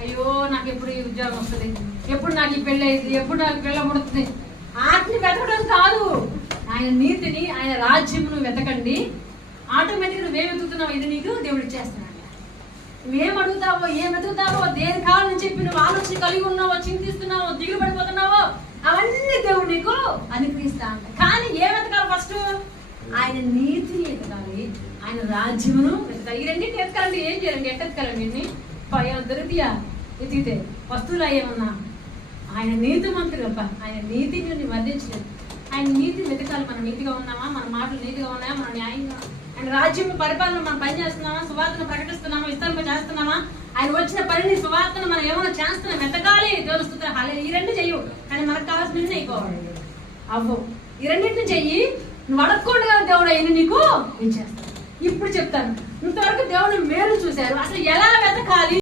అయ్యో నాకు ఎప్పుడు ఈ ఉద్యోగం వస్తుంది, ఎప్పుడు నాకు ఈ పెళ్ళి అయింది, ఎప్పుడు నాకు పిల్ల పుడుతుంది, వాటిని వెతకడం కాదు. ఆయన నీతిని, ఆయన రాజ్యమును వెతకండి. ఆటోమేటిక్గా నువ్వేం వెతుకుతున్నావు ఇది నీకు దేవుడు ఇచ్చేస్తున్నాడు. నువ్వేం అడుగుతావో, ఏం వెతుకుతావో, దేని కావాలని చెప్పి నువ్వు ఆలోచన కలిగి ఉన్నావో, చింతిస్తున్నావో, దిగులు పడిపోతున్నావో అవన్నీ దేవుడు నీకు అనుగ్రహిస్తా ఉంటాయి. కానీ ఏం వెతకాలి? ఫస్ట్ ఆయన నీతిని వెతకాలి, ఆయన రాజ్యమును వెతకాలి. ఈ రెండింటి వెతకాలండి. ఏం చేయాలండి? ఎత్తెతకాలండి ఇన్ని దొరికియా వెతికితే వస్తువులు అయ్యేమన్నా ఆయన నీతి మంత్రులు అబ్బా. ఆయన నీతిని వర్ధించలేదు. ఆయన నీతిని వెతకాలి. మనం నీతిగా ఉన్నామా? మన మాటలు నీతిగా ఉన్నాయా? మన న్యాయంగా ఆయన రాజ్యం పరిపాలన మనం పని చేస్తున్నామా? సువార్తను ప్రకటిస్తున్నామా? విస్తరింప చేస్తున్నామా? ఆయన వచ్చిన పనిని సువార్తను మనం ఏమైనా చేస్తున్నాం వెతకాలి. తెలుస్తుంది. ఈ రెండు చెయ్యు, కానీ మనకు కావాల్సిన అయిపోవాలి అవ్వవు. ఈ రెండింటిని చెయ్యి. నువ్వు అడగకుండా దేవుడు అయిన నీకు ఇచ్చేస్తాను. ఇప్పుడు చెప్తాను. ఇంతవరకు దేవుడు మేలు చూశారు. అసలు ఎలా వెతకాలి?